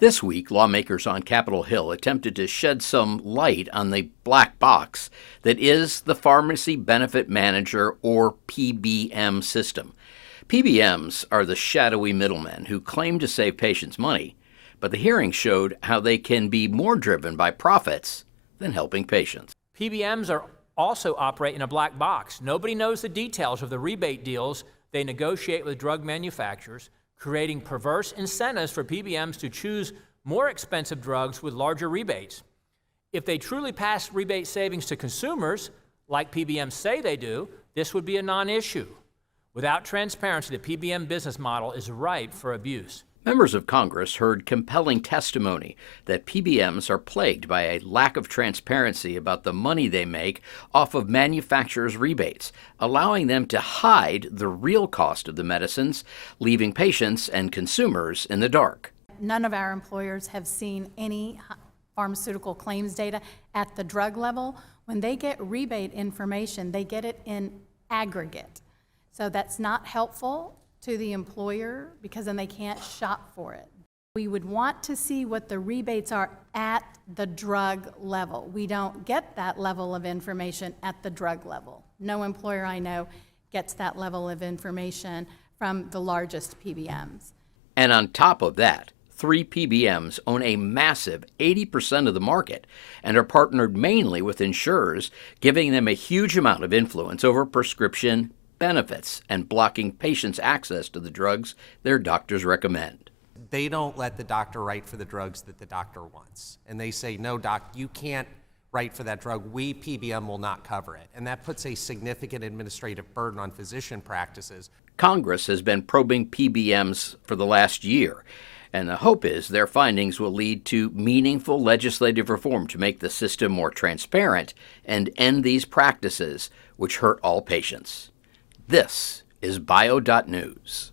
This week, lawmakers on Capitol Hill attempted to shed some light on the black box that is the Pharmacy Benefit Manager, or PBM, system. PBMs are the shadowy middlemen who claim to save patients money, but the hearing showed how they can be more driven by profits than helping patients. PBMs also operate in a black box. Nobody knows the details of the rebate deals they negotiate with drug manufacturers, creating perverse incentives for PBMs to choose more expensive drugs with larger rebates. If they truly pass rebate savings to consumers, like PBMs say they do, this would be a non-issue. Without transparency, the PBM business model is ripe for abuse. Members of Congress heard compelling testimony that PBMs are plagued by a lack of transparency about the money they make off of manufacturers' rebates, allowing them to hide the real cost of the medicines, leaving patients and consumers in the dark. None of our employers have seen any pharmaceutical claims data at the drug level. When they get rebate information, they get it in aggregate. So that's not helpful to the employer because then they can't shop for it. We would want to see what the rebates are at the drug level. We don't get that level of information at the drug level. No employer I know gets that level of information from the largest PBMs. And on top of that, 3 PBMs own a massive 80% of the market and are partnered mainly with insurers, giving them a huge amount of influence over prescription benefits and blocking patients' access to the drugs their doctors recommend. They don't let the doctor write for the drugs that the doctor wants. And they say, no, doc, you can't write for that drug. We, PBM, will not cover it. And that puts a significant administrative burden on physician practices. Congress has been probing PBMs for the last year, and the hope is their findings will lead to meaningful legislative reform to make the system more transparent and end these practices which hurt all patients. This is Bio.News.